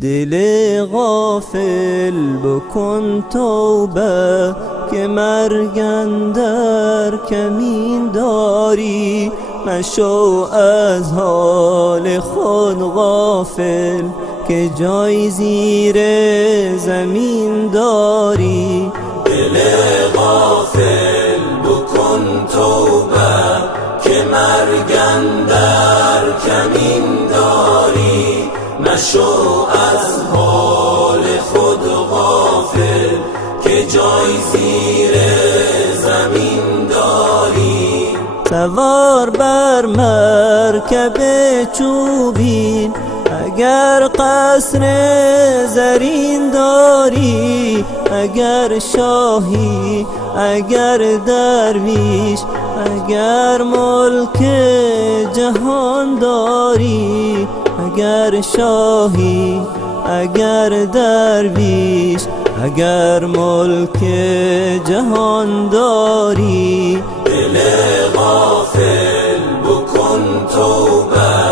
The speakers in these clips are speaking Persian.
دل غافل بکن توبه که مرگ اندر کمین داری. مشو از حال خود غافل که جای زیر زمین داری. دل غافل بکن توبه که مرگ اندر کمین داری. مشو از حال خود غافل که جای زیر زمین داری. سوار بر مرکب چوبین اگر قصر زرین داری. اگر شاهی اگر درویش اگر ملک جهان داری. اگر شاهی اگر درویش اگر ملک جهان داری. دل غافل بکن توبه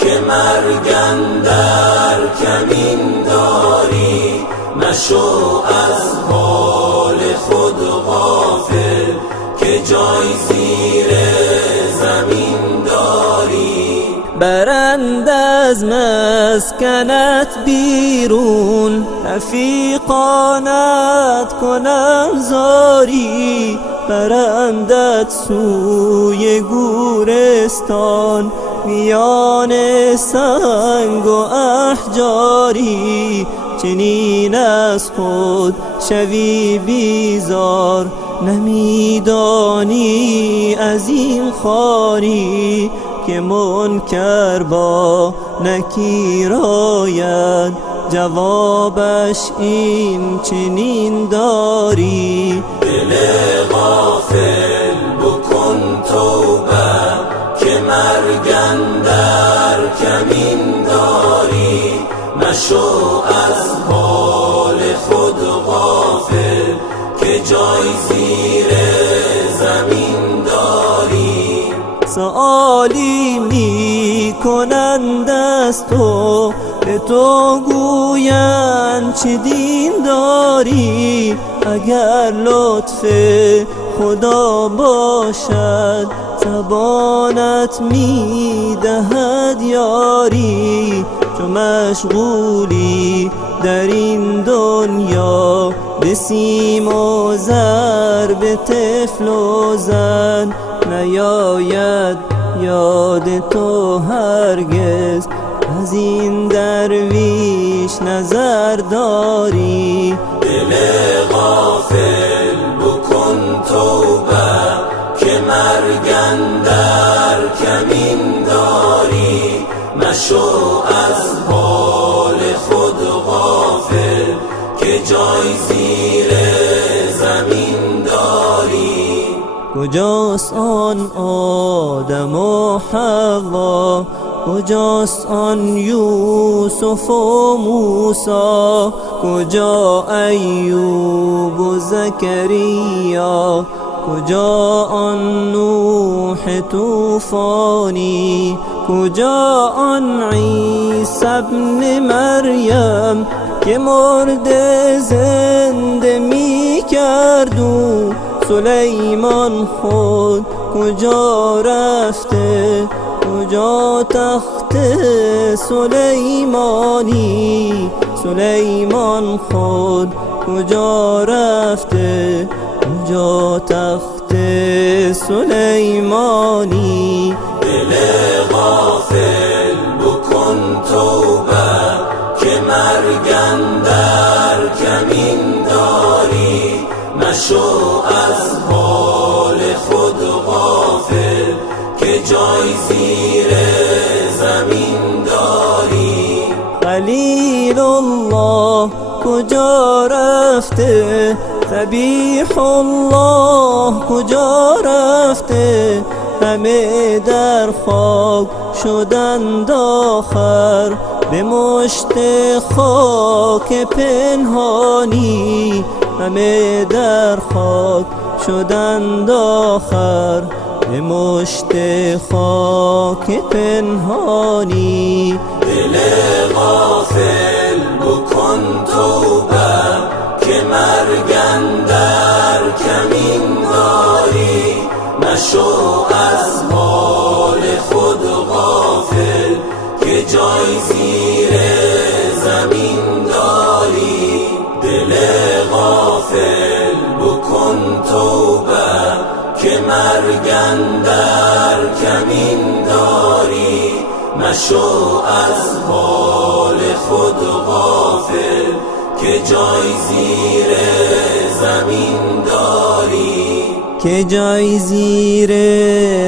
که مرگ اندر کمین داری. مشو از حال خود غافل که جای زیر زمین داری. برند از مسکنت بیرون رفیقانت کنند زاری. برندت سوی گورستان میان سنگ و احجاری. چنین از خود شوی بیزار نمیدانی عظیم خواری. که منکر با نکیر آید جوابش این چنین داری. دل غافل بکن توبه که مرگ اندر کمین داری. مشو از حال خود غافل که جای زیر زمین داری. سؤالی می کنند از تو به تو گویند چه دین داری. اگر لطف خدا باشد زبانت می دهد یاری. چو مشغولی در این دنیا به سیم و زر به طفل و زن نیاید یاد تو هرگز از این درویش نظر داری. دل غافل بکن توبه که مرگ اندر کمین داری. مشو از حال خود غافل که جای زیر زمین داری. کجاست آن آدم و حوا کجاست آن یوسف و موسی. کجا ایوب و زکریا کجا آن نوح طوفانی. کجا آن عیسی ابن مریم که مرده زنده می کردو. سلیمان خود کجا رفته کجا تخت سلیمانی. سلیمان خود کجا رفته کجا تخت سلیمانی. دل غافل بکن توبه که مرگ اندر کمین داری. مشو از حال خود غافل که جای زیر زمین داری. خلیل الله کجا رفته ذبیح الله کجا رفته. همه در خاک شدند آخر به مشت خاک پنهانی. همه در خاک شدند آخر به مشت خاک پنهانی. دل غافل جای زیر زمین داری. دل غافل بکن توبه که مرگ اندر کمین داری. مشو از حال خود غافل که جای زیر زمین داری. که جای زیر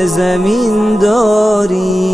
زمین داری.